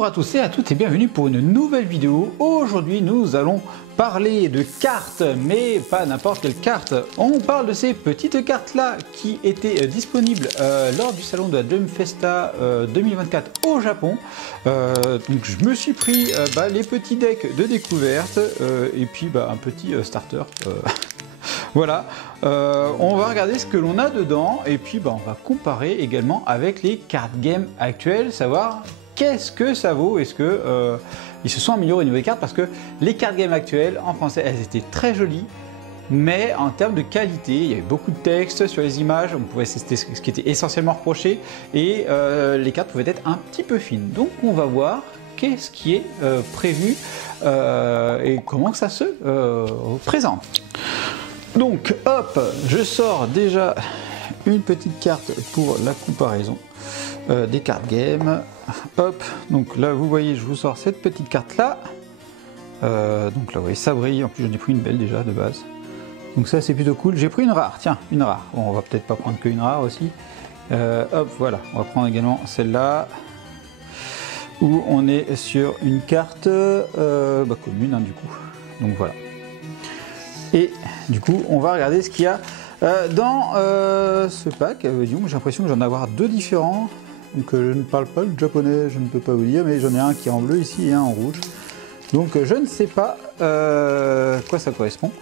Bonjour à tous et à toutes et bienvenue pour une nouvelle vidéo. Aujourd'hui nous allons parler de cartes, mais pas n'importe quelle carte. On parle de ces petites cartes là qui étaient disponibles lors du salon de la Jump Festa 2024 au Japon. Donc je me suis pris les petits decks de découverte et puis un petit starter. Voilà, on va regarder ce que l'on a dedans et puis on va comparer également avec les card games actuelles, savoir qu'est-ce que ça vaut. Est-ce que ils se sont améliorés au niveau des cartes, parce que les card games actuelles en français elles étaient très jolies, mais en termes de qualité il y avait beaucoup de texte sur les images, c'était ce qui était essentiellement reproché, et les cartes pouvaient être un petit peu fines. Donc on va voir qu'est-ce qui est prévu et comment ça se présente. Donc hop, je sors déjà une petite carte pour la comparaison des card games. Hop, donc là vous voyez, je vous sors cette petite carte là. Donc là vous voyez, ça brille. En plus j'en ai pris une belle déjà de base. Donc ça c'est plutôt cool. J'ai pris une rare, tiens, une rare. Bon, on va peut-être pas prendre qu'une rare aussi. Hop, voilà, on va prendre également celle-là, où on est sur une carte commune du coup. Donc voilà. Et du coup, on va regarder ce qu'il y a dans ce pack. J'ai l'impression que j'en ai avoir deux différents. Donc je ne parle pas le japonais, je ne peux pas vous dire, mais j'en ai un qui est en bleu ici et un en rouge. Donc je ne sais pas quoi ça correspond.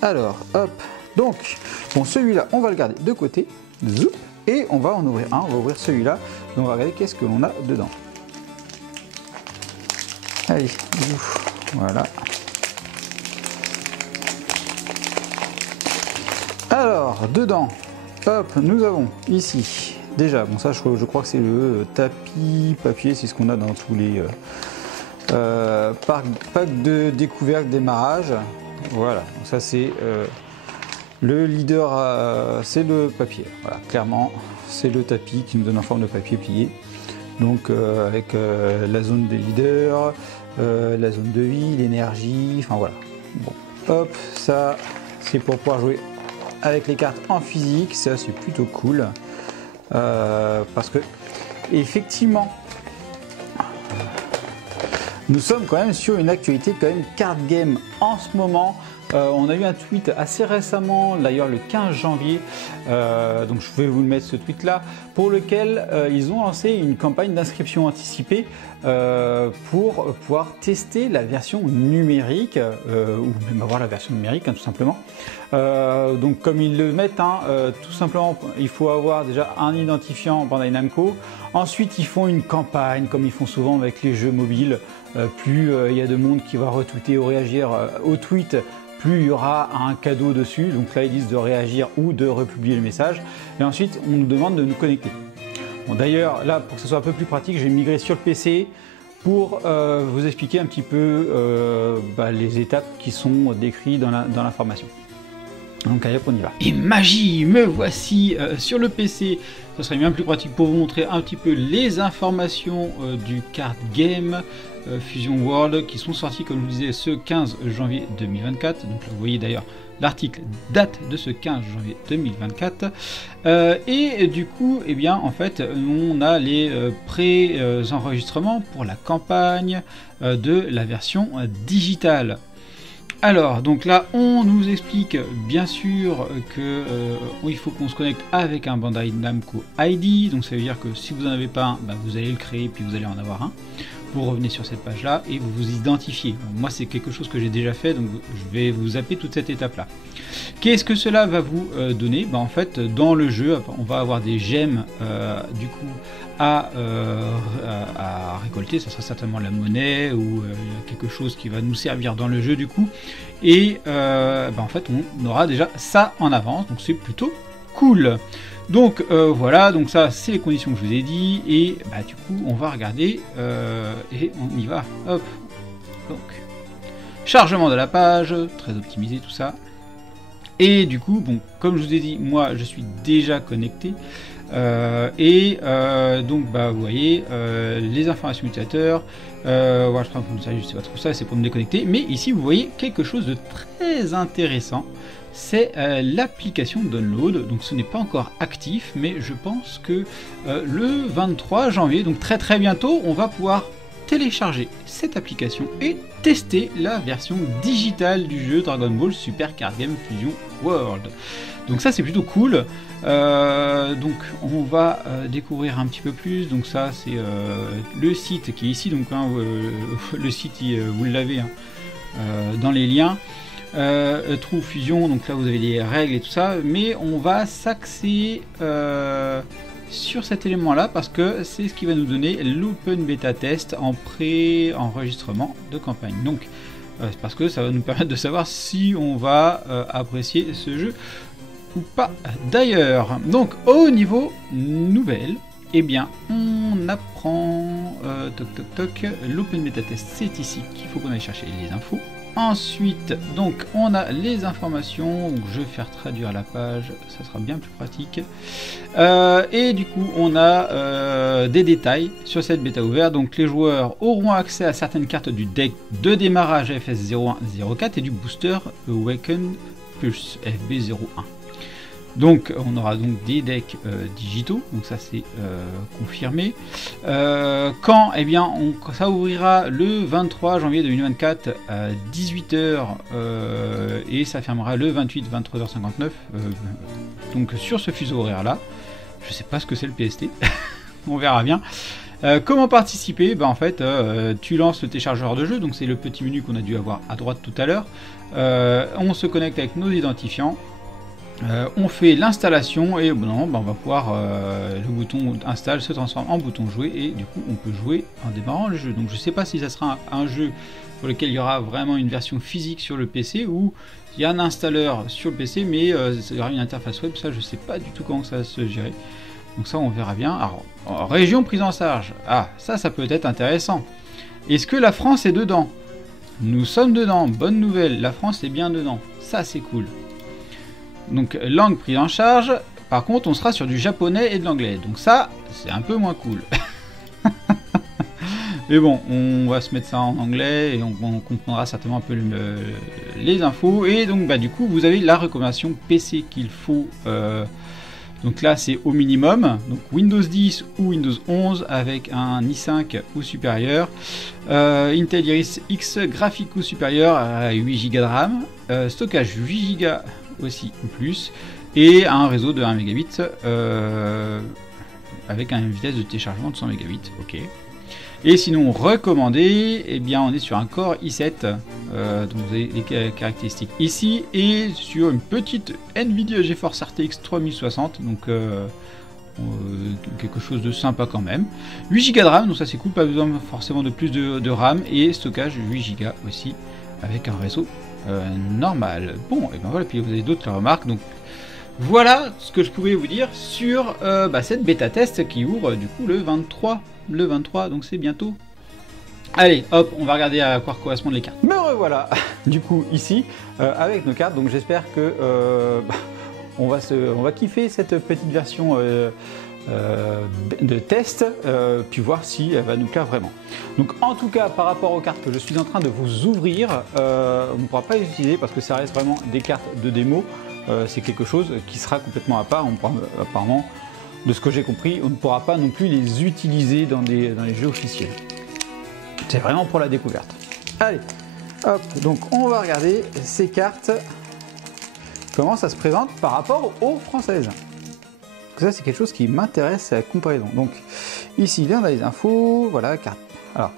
Alors, hop. Donc, bon, celui-là, on va le garder de côté. Zoup. Et on va en ouvrir un, on va ouvrir celui-là, donc on va regarder qu'est-ce que l'on a dedans. Allez, voilà. Alors, dedans, hop, nous avons ici, déjà, bon ça je crois que c'est le tapis papier, c'est ce qu'on a dans tous les packs de découverte démarrage. Voilà, donc ça c'est... le leader, c'est le papier, voilà, clairement c'est le tapis qui nous donne en forme de papier plié. Donc avec la zone des leaders, la zone de vie, l'énergie, enfin voilà. Bon, hop, ça c'est pour pouvoir jouer avec les cartes en physique, ça c'est plutôt cool. Parce que effectivement, nous sommes quand même sur une actualité quand même card game en ce moment. On a eu un tweet assez récemment, d'ailleurs le 15 janvier, donc je vais vous le mettre ce tweet là, pour lequel ils ont lancé une campagne d'inscription anticipée pour pouvoir tester la version numérique, ou même avoir la version numérique tout simplement. Donc comme ils le mettent, tout simplement il faut avoir déjà un identifiant Bandai Namco. Ensuite ils font une campagne comme ils font souvent avec les jeux mobiles. Plus il y a de monde qui va retweeter ou réagir au tweet, plus il y aura un cadeau dessus. Donc là ils disent de réagir ou de republier le message, et ensuite on nous demande de nous connecter. Bon, d'ailleurs là, pour que ce soit un peu plus pratique, j'ai migré sur le PC pour vous expliquer un petit peu les étapes qui sont décrites dans l'information. Donc allez, on y va. Et magie, me voici sur le PC. Ce serait bien plus pratique pour vous montrer un petit peu les informations du card game Fusion World qui sont sortis, comme je vous disais, ce 15 janvier 2024. Donc là, vous voyez d'ailleurs l'article date de ce 15 janvier 2024. Et du coup, eh bien, en fait, on a les pré-enregistrements pour la campagne de la version digitale. Alors, donc là, on nous explique bien sûr que il faut qu'on se connecte avec un Bandai Namco ID. Donc ça veut dire que si vous n'en avez pas un, vous allez le créer puis vous allez en avoir un. Vous revenez sur cette page là et vous vous identifiez. Donc, moi c'est quelque chose que j'ai déjà fait, donc je vais vous zapper toute cette étape là. Qu'est-ce que cela va vous donner? En fait, dans le jeu, on va avoir des gemmes du coup à récolter. Ça sera certainement la monnaie ou quelque chose qui va nous servir dans le jeu du coup. Et en fait, on aura déjà ça en avance, donc c'est plutôt cool. Donc voilà, donc ça c'est les conditions que je vous ai dit, et du coup on va regarder et on y va. Hop. Donc chargement de la page, très optimisé tout ça. Et du coup, bon, comme je vous ai dit, moi je suis déjà connecté. Donc vous voyez les informations utilisateurs, voilà, je sais pas trop ça, c'est pour me déconnecter, mais ici vous voyez quelque chose de très intéressant, c'est l'application Download. Donc ce n'est pas encore actif, mais je pense que le 23 janvier, donc très bientôt, on va pouvoir télécharger cette application et tester la version digitale du jeu Dragon Ball Super Card Game Fusion World. Donc ça c'est plutôt cool. Donc on va découvrir un petit peu plus. Donc ça c'est le site qui est ici. Donc hein, le site vous l'avez hein, dans les liens. True Fusion. Donc là vous avez les règles et tout ça. Mais on va s'axer sur cet élément là parce que c'est ce qui va nous donner l'open beta test en pré-enregistrement de campagne. Donc c'est parce que ça va nous permettre de savoir si on va apprécier ce jeu ou pas. D'ailleurs, donc au niveau nouvelle, eh bien on apprend l'open beta test, c'est ici qu'il faut qu'on aille chercher les infos. Ensuite, donc, on a les informations. Donc, je vais faire traduire la page, ça sera bien plus pratique. Et du coup, on a des détails sur cette bêta ouverte. Donc, les joueurs auront accès à certaines cartes du deck de démarrage FS 0104 et du booster Awaken Pulse FB 01. Donc on aura donc des decks digitaux, donc ça c'est confirmé. Quand eh bien ça ouvrira le 23 janvier 2024 à 18h et ça fermera le 28 23h59. Donc sur ce fuseau horaire là, je sais pas ce que c'est le PST, on verra bien. Comment participer? En fait, tu lances le téléchargeur de jeu, donc c'est le petit menu qu'on a dû avoir à droite tout à l'heure. On se connecte avec nos identifiants. On fait l'installation et on va pouvoir le bouton install se transforme en bouton jouer et du coup on peut jouer en démarrant le jeu. Donc je sais pas si ça sera un jeu pour lequel il y aura vraiment une version physique sur le PC ou il y a un installeur sur le PC mais il y aura une interface web, ça je sais pas du tout comment ça va se gérer. Donc ça on verra bien. Alors région prise en charge, ça peut être intéressant. Est-ce que la France est dedans? Nous sommes dedans, bonne nouvelle, la France est bien dedans, ça c'est cool. Donc langue prise en charge, par contre on sera sur du japonais et de l'anglais, donc ça c'est un peu moins cool. Mais bon, on va se mettre ça en anglais et on comprendra certainement un peu les infos. Et donc du coup vous avez la recommandation PC qu'il faut, donc là c'est au minimum, donc Windows 10 ou Windows 11 avec un i5 ou supérieur, Intel Iris X graphique ou supérieur à 8 Go de RAM, stockage 8 Go aussi ou plus, et un réseau de 1 mégabit avec une vitesse de téléchargement de 100 mégabits. Ok. Et sinon recommandé, eh bien on est sur un Core i7, donc vous avez les caractéristiques ici, et sur une petite Nvidia GeForce RTX 3060, donc quelque chose de sympa quand même. 8 Go de RAM, donc ça c'est cool, pas besoin forcément de plus de RAM, et stockage 8 Go aussi, avec un réseau normal. Bon, et ben voilà, puis vous avez d'autres remarques, donc voilà ce que je pouvais vous dire sur cette bêta test qui ouvre du coup le 23, donc c'est bientôt. Allez, hop, on va regarder à quoi correspondent les cartes. Me revoilà, du coup ici avec nos cartes, donc j'espère que on va kiffer cette petite version de test, puis voir si elle va nous plaire vraiment. Donc en tout cas par rapport aux cartes que je suis en train de vous ouvrir, on ne pourra pas les utiliser parce que ça reste vraiment des cartes de démo. C'est quelque chose qui sera complètement à part. Apparemment, de ce que j'ai compris, on ne pourra pas non plus les utiliser dans les jeux officiels. C'est vraiment pour la découverte. Allez, hop, donc on va regarder ces cartes, comment ça se présente par rapport aux françaises. Ça c'est quelque chose qui m'intéresse à la comparaison. Donc ici on a les infos, voilà, carte. Alors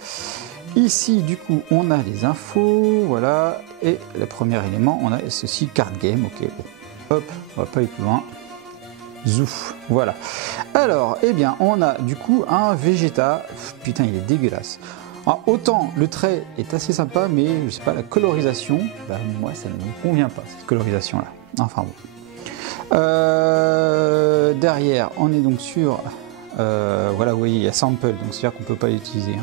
ici du coup on a les infos, voilà, et le premier élément on a ceci, card game, ok, bon. Hop, on va pas aller plus loin. Zouf, voilà. Alors, eh bien, on a du coup un Vegeta. Putain, il est dégueulasse. Alors, autant le trait est assez sympa, mais je sais pas, la colorisation, moi ça ne me convient pas, cette colorisation là. Enfin bon. Derrière, on est donc sur. Voilà, vous voyez, il y a sample, donc c'est-à-dire qu'on peut pas l'utiliser.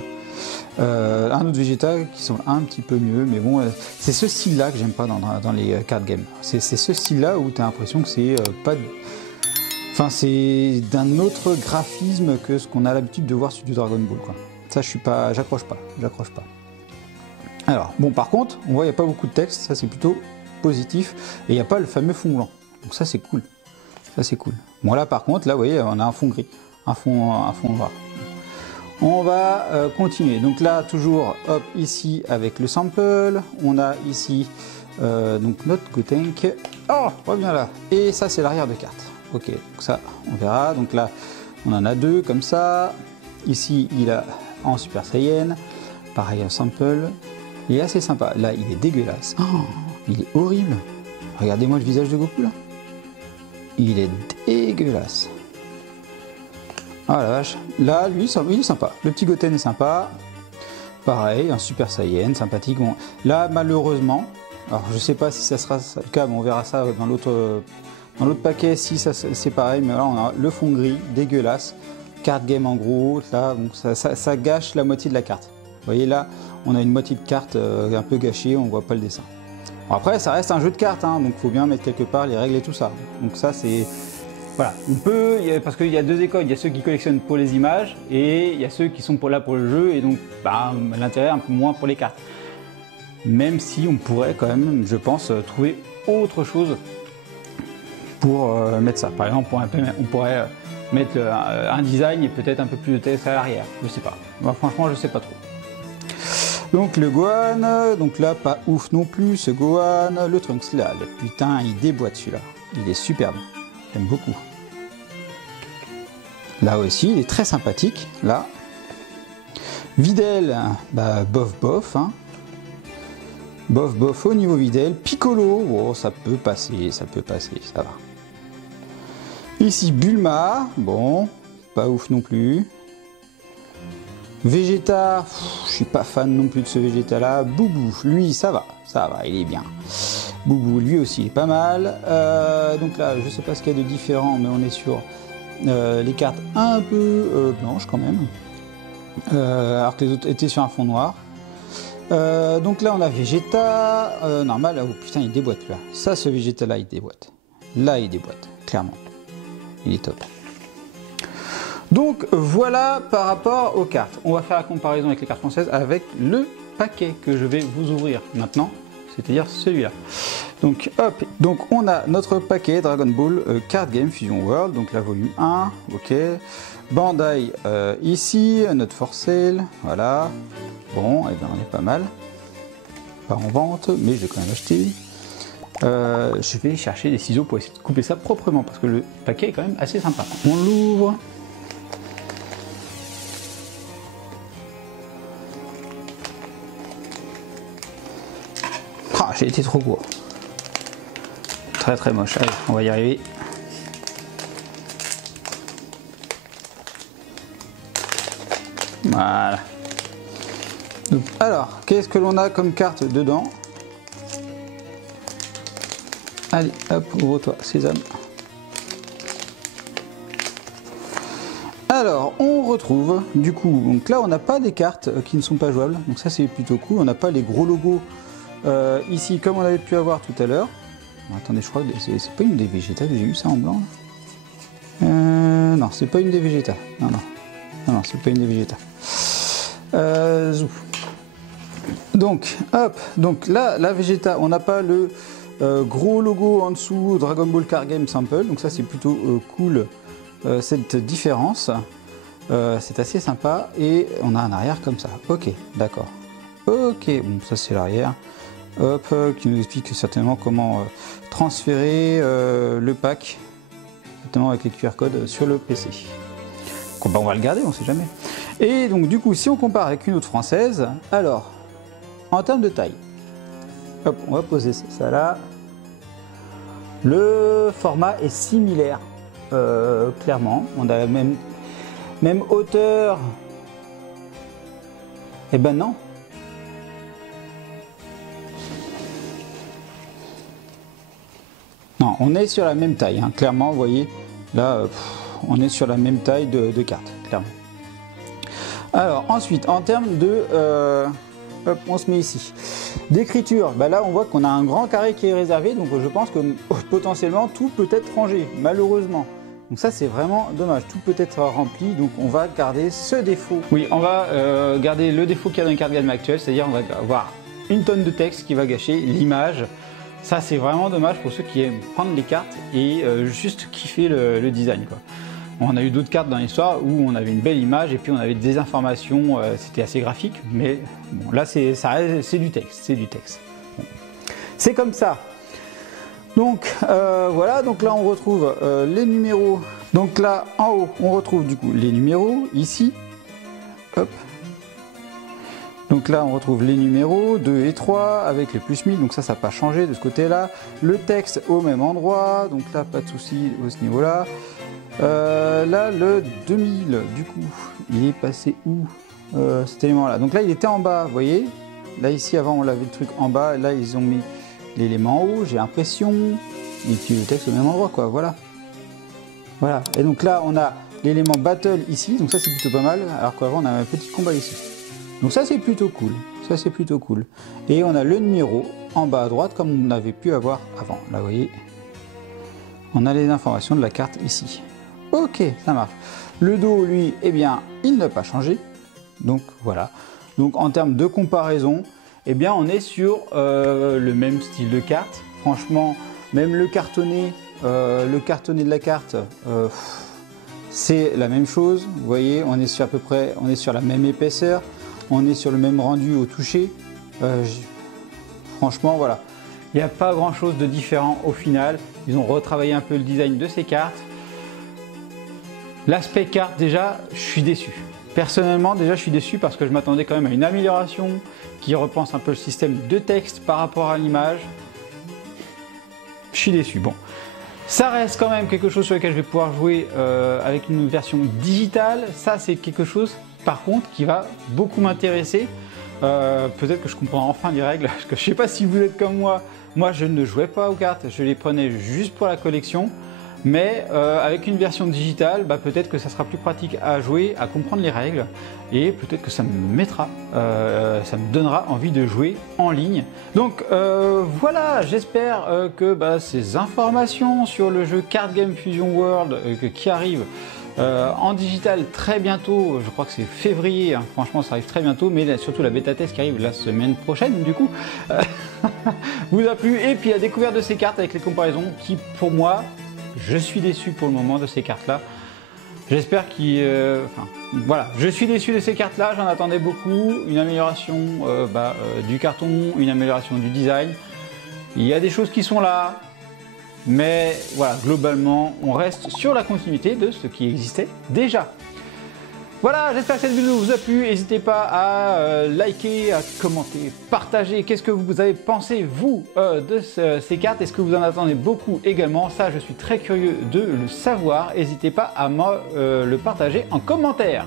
Un autre Vegeta qui semble un petit peu mieux, mais bon, c'est ce style-là que j'aime pas dans les card games. C'est ce style-là où tu as l'impression que c'est pas. Enfin, c'est d'un autre graphisme que ce qu'on a l'habitude de voir sur du Dragon Ball, quoi. Ça, j'accroche pas. Alors, bon, par contre, on voit il n'y a pas beaucoup de texte, ça c'est plutôt positif et il n'y a pas le fameux fond blanc. Donc ça c'est cool. Ça c'est cool. Bon là par contre, là vous voyez, on a un fond gris, un fond noir. On va continuer. Donc là toujours, hop, ici avec le sample, on a ici donc notre Gotenk. Oh, reviens là. Et ça c'est l'arrière de carte. Ok, donc ça on verra. Donc là on en a deux comme ça. Ici il a en Super Saiyan. Pareil un sample. Il est assez sympa. Là il est dégueulasse. Oh, il est horrible. Regardez-moi le visage de Goku là. Il est dégueulasse. Ah la vache. Là lui il est sympa. Le petit Goten est sympa. Pareil un Super Saiyan sympathique. Bon, là malheureusement. Alors je sais pas si ça sera le cas, mais on verra ça dans l'autre paquet si c'est pareil. Mais là on a le fond gris dégueulasse. Card game en gros. Là donc ça gâche la moitié de la carte. Vous voyez là on a une moitié de carte un peu gâchée, on voit pas le dessin. Bon, après ça reste un jeu de cartes, hein, donc il faut bien mettre quelque part les règles et tout ça. Donc ça c'est... Voilà, on peut, parce qu'il y a deux écoles, il y a ceux qui collectionnent pour les images et il y a ceux qui sont là pour le jeu et donc bah, l'intérêt un peu moins pour les cartes. Même si on pourrait quand même, je pense, trouver autre chose pour mettre ça. Par exemple, on pourrait mettre un design et peut-être un peu plus de texte à l'arrière, je sais pas. Moi, franchement, je sais pas trop. Donc le Gohan, donc là pas ouf non plus ce Gohan, le Trunks là, le putain il déboîte celui-là, il est superbe, j'aime beaucoup. Là aussi il est très sympathique, là. Videl, bah bof bof, hein. Bof bof au niveau Videl, Piccolo, oh ça peut passer, ça va. Ici Bulma, bon, pas ouf non plus. Vegeta, je suis pas fan non plus de ce Vegeta là. Boubou, lui ça va, il est bien. Boubou, lui aussi il est pas mal. Donc là, je sais pas ce qu'il y a de différent, mais on est sur les cartes un peu blanches quand même. Alors que les autres étaient sur un fond noir. Donc là on a Vegeta, normal, oh putain il déboîte là. Ça ce Vegeta là il déboîte. Là il déboîte, clairement. Il est top. Donc voilà par rapport aux cartes. On va faire la comparaison avec les cartes françaises avec le paquet que je vais vous ouvrir maintenant, c'est-à-dire celui-là. Donc hop, donc on a notre paquet Dragon Ball Card Game Fusion World, donc la volume 1, ok. Bandai ici, notre For Sale, voilà. Bon, et bien on est pas mal. Pas en vente, mais je l'ai quand même acheté. Je vais chercher des ciseaux pour essayer de couper ça proprement parce que le paquet est quand même assez sympa. On l'ouvre. Ah, j'ai été trop court. Très très moche. Allez, on va y arriver. Voilà. Donc, alors, qu'est-ce que l'on a comme carte dedans? Allez, hop, ouvre-toi, sésame. Alors, on retrouve, du coup, donc là, on n'a pas des cartes qui ne sont pas jouables. Donc ça, c'est plutôt cool. On n'a pas les gros logos ici, comme on avait pu avoir tout à l'heure. Attendez, je crois que c'est pas une des Vegeta que j'ai eu ça en blanc. Non, c'est pas une des Vegeta. Non, c'est pas une des Vegeta. Donc, hop, donc là, la Vegeta, on n'a pas le gros logo en dessous Dragon Ball Card Game Sample. Donc ça, c'est plutôt cool, cette différence. C'est assez sympa. Et on a un arrière comme ça. Ok, d'accord. Ok, bon, ça c'est l'arrière. Hop, qui nous explique certainement comment transférer le pack, notamment avec les QR codes sur le PC. Donc, on va le garder, on ne sait jamais. Et donc du coup, si on compare avec une autre française, alors, en termes de taille, hop, on va poser ça là. Le format est similaire, clairement. On a la même hauteur. Eh ben non. Non, on est sur la même taille, hein. Clairement, vous voyez, là, on est sur la même taille de carte, clairement. Alors, ensuite, en termes de... hop, on se met ici. D'écriture, bah là, on voit qu'on a un grand carré qui est réservé, donc je pense que potentiellement, tout peut être rangé, malheureusement. Donc ça, c'est vraiment dommage, tout peut être rempli, donc on va garder ce défaut. Oui, on va garder le défaut qu'il y a dans les cartes game actuelles, c'est-à-dire on va avoir une tonne de texte qui va gâcher l'image. Ça c'est vraiment dommage pour ceux qui aiment prendre les cartes et juste kiffer le design, quoi. On a eu d'autres cartes dans l'histoire où on avait une belle image et puis on avait des informations, c'était assez graphique, mais bon, là c'est du texte, c'est du texte. Bon. C'est comme ça. Donc voilà, donc là on retrouve les numéros. Donc là en haut on retrouve du coup les numéros ici. Hop. Donc là on retrouve les numéros 2 et 3 avec les plus 1000, donc ça n'a pas changé de ce côté là. Le texte au même endroit, donc là pas de souci à ce niveau là. Là le 2000 du coup il est passé où cet élément là? Donc là il était en bas, vous voyez. Là ici avant on avait le truc en bas, là ils ont mis l'élément en haut, j'ai l'impression. Et puis le texte au même endroit, quoi, voilà. Voilà, et donc là on a l'élément battle ici, donc ça c'est plutôt pas mal, alors qu'avant on a un petit combat ici. Donc ça c'est plutôt cool, ça c'est plutôt cool. Et on a le numéro en bas à droite comme on avait pu avoir avant, là vous voyez. On a les informations de la carte ici. Ok, ça marche. Le dos, lui, eh bien, il n'a pas changé. Donc voilà. Donc en termes de comparaison, eh bien, on est sur le même style de carte. Franchement, même le cartonné de la carte, c'est la même chose. Vous voyez, on est sur à peu près, on est sur la même épaisseur, on est sur le même rendu au toucher. Franchement, voilà. Il n'y a pas grand chose de différent au final. Ils ont retravaillé un peu le design de ces cartes. L'aspect carte, déjà, je suis déçu. Personnellement, déjà, je suis déçu parce que je m'attendais quand même à une amélioration qui repense un peu le système de texte par rapport à l'image. Je suis déçu. Bon, ça reste quand même quelque chose sur lequel je vais pouvoir jouer avec une version digitale. Ça, c'est quelque chose, par contre, qui va beaucoup m'intéresser. Peut-être que je comprends enfin les règles, parce que je ne sais pas si vous êtes comme moi. Moi, je ne jouais pas aux cartes, je les prenais juste pour la collection. Mais avec une version digitale, bah, peut-être que ça sera plus pratique à jouer, à comprendre les règles, et peut-être que ça me mettra, ça me donnera envie de jouer en ligne. Donc voilà, j'espère que ces informations sur le jeu Card Game Fusion World qui arrive en digital très bientôt, je crois que c'est février, hein, franchement ça arrive très bientôt, mais là, surtout la bêta test qui arrive la semaine prochaine du coup, vous a plu, et puis la découverte de ces cartes avec les comparaisons qui pour moi, je suis déçu pour le moment de ces cartes-là. J'espère qu'il... voilà, je suis déçu de ces cartes-là, j'en attendais beaucoup. Une amélioration du carton, une amélioration du design. Il y a des choses qui sont là, mais voilà, globalement, on reste sur la continuité de ce qui existait déjà. Voilà, j'espère que cette vidéo vous a plu. N'hésitez pas à liker, à commenter, partager. Qu'est-ce que vous avez pensé, vous, de ces cartes? Est-ce que vous en attendez beaucoup également? Ça, je suis très curieux de le savoir. N'hésitez pas à me le partager en commentaire.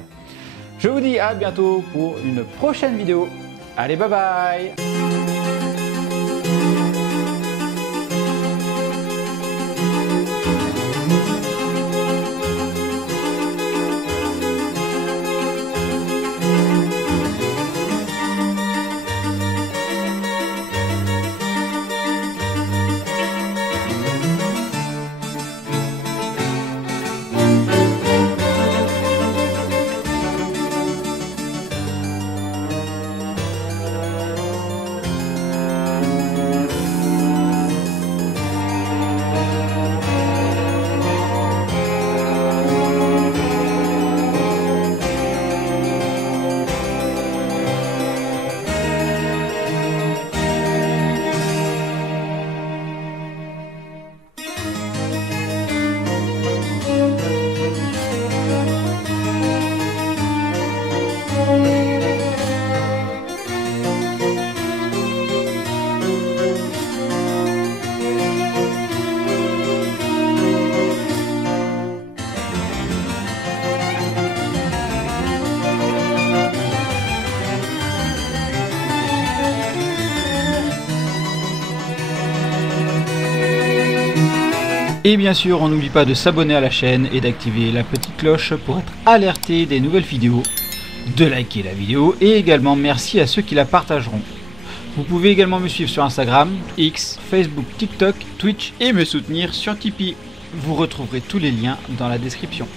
Je vous dis à bientôt pour une prochaine vidéo. Allez, bye bye! Et bien sûr, on n'oublie pas de s'abonner à la chaîne et d'activer la petite cloche pour être alerté des nouvelles vidéos, de liker la vidéo et également merci à ceux qui la partageront. Vous pouvez également me suivre sur Instagram, X, Facebook, TikTok, Twitch et me soutenir sur Tipeee. Vous retrouverez tous les liens dans la description.